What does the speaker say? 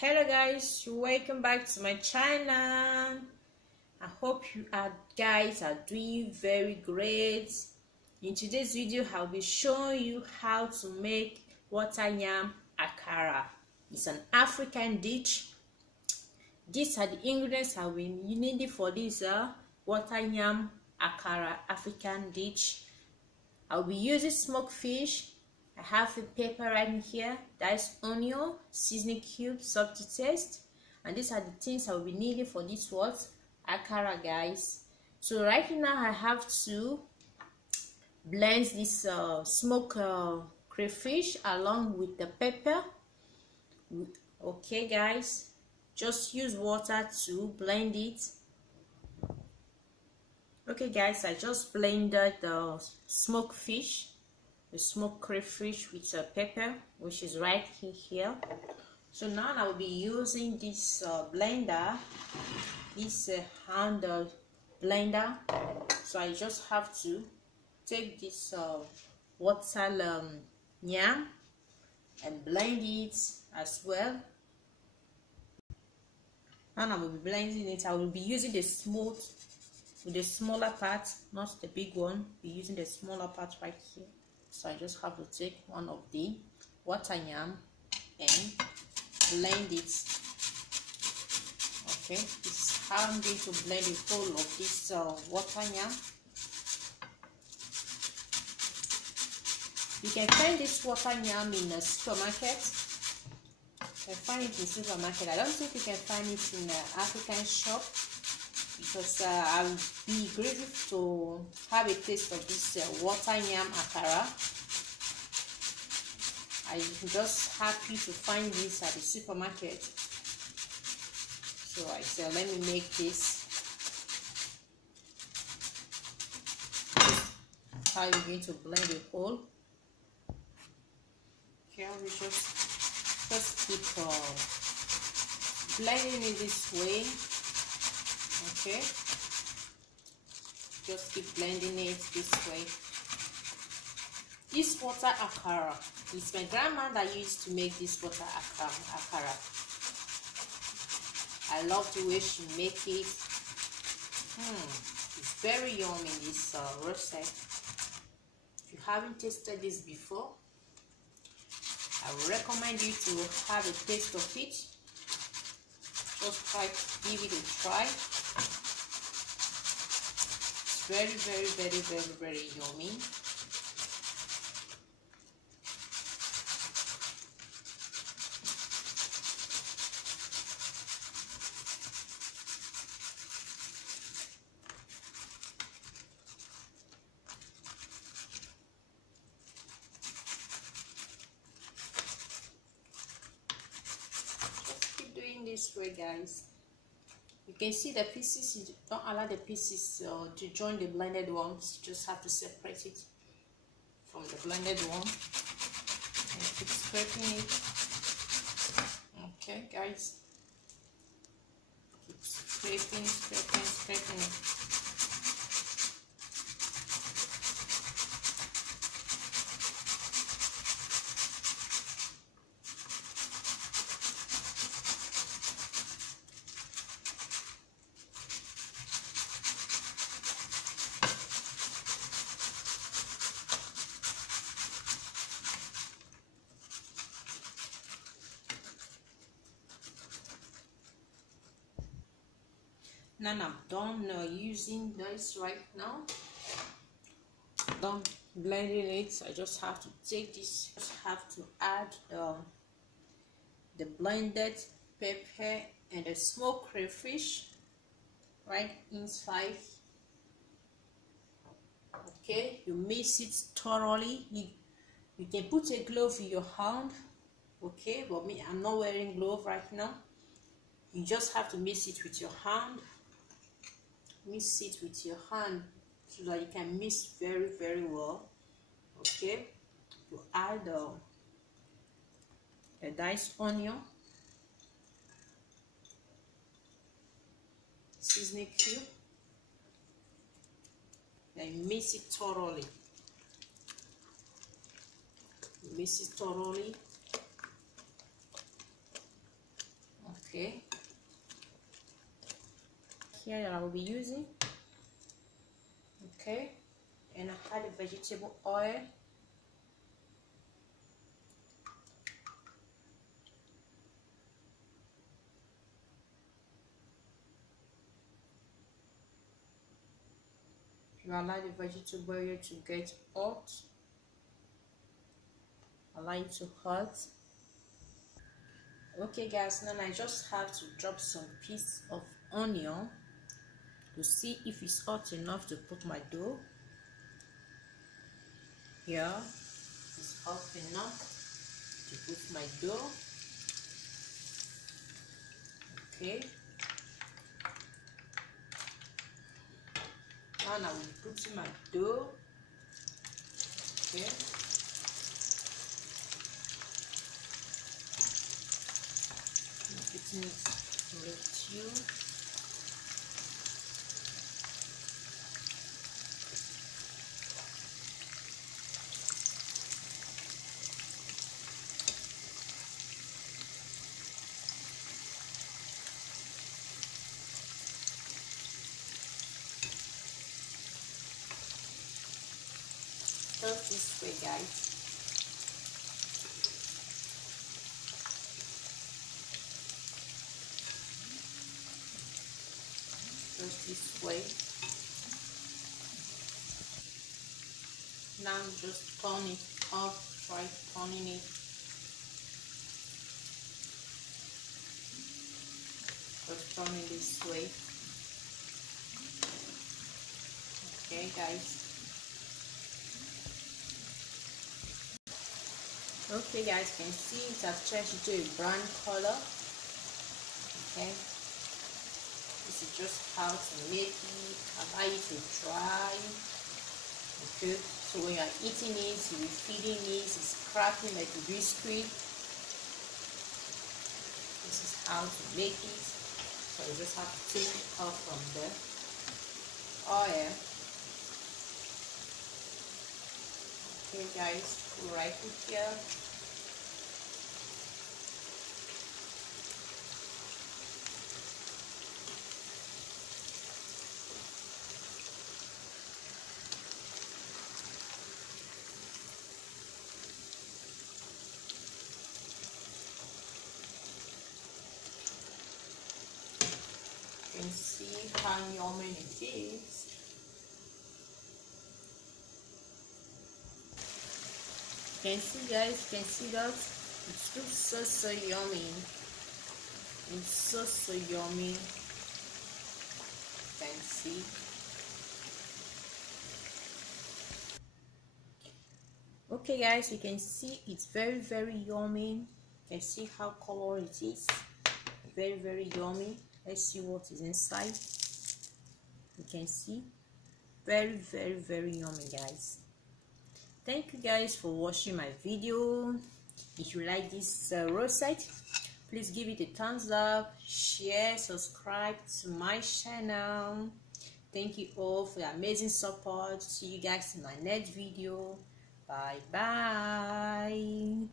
Hello guys, welcome back to my channel. I hope you guys are doing very great. In today's video I'll be showing you how to make water yam akara. It's an African dish. These are the ingredients I will be needing for this water yam akara African dish. I'll be using smoked fish. I have the pepper right in here, diced onion, seasoning cubes, salt to taste, and these are the things I will be needing for this akara, guys. So right now I have to blend this smoked crayfish along with the pepper. Okay guys, just use water to blend it. Okay guys, I just blended the smoked fish, the smoked crayfish with pepper, which is right in here. So now I will be using this blender, this hand blender. So I just have to take this water yam and blend it as well. And I will be blending it. I will be using the smooth with the smaller part, not the big one. Be using the smaller part right here. So I just have to take one of the water yam and blend it. Okay, this is how I'm going to blend the whole of this water yam. You can find this water yam in a supermarket. You can find it in supermarket. I don't think you can find it in an African shop, because I'll be grateful to have a taste of this water yam akara. I'm just happy to find this at the supermarket. So I said, let me make this. How you're going to blend the whole. Okay, we just keep blending it this way. Okay, just keep blending it this way. This water akara, it's my grandma that used to make this water akara. I love the way she make it. It's very yummy, this recipe. If you haven't tasted this before, I would recommend you to have a taste of it. Just try to give it a try. Very yummy. Just keep doing this way, guys. You can see the pieces. You don't allow the pieces to join the blended ones. You just have to separate it from the blended one and keep scraping it. Okay guys, keep scraping it. Now I'm done using this right now. Done blending it. I just have to take this. Just have to add the blended pepper and the smoked crayfish right inside. Okay, you mix it thoroughly. You can put a glove in your hand. Okay, but me, I'm not wearing glove right now. You just have to mix it with your hand. Mix it with your hand so that you can mix very well. Okay, you add the diced onion, seasoning cube, then mix it thoroughly. Mix it thoroughly. Okay, here that I will be using. Okay, and I add the vegetable oil. You allow the vegetable oil to get hot. Allow it to hot. Okay guys, now I just have to drop some piece of onion to see if it's hot enough to put my dough. Here it's hot enough to put my dough. Okay, now I will put in my dough. Okay, putting it with you. Just this way, guys. Just this way. Now just turn it off. Try turning it. Just turn it this way. Okay, guys. Okay guys, you can see it has changed into a brown color. Okay, this is just how to make it. Allow it to dry. Okay, so when you are eating it, you'll be feeding it, it's cracking like a biscuit. This is how to make it. So you just have to take it off from the oil. Okay guys, right here. You can see how yummy it is. You can see guys, you can see that it looks so yummy. It's so yummy. You can see. Okay guys, you can see it's very yummy. You can see how color it is. Very yummy. Let's see what is inside. You can see very yummy guys. Thank you guys for watching my video. If you like this recipe, please give it a thumbs up, share, subscribe to my channel. Thank you all for the amazing support. See you guys in my next video. Bye bye.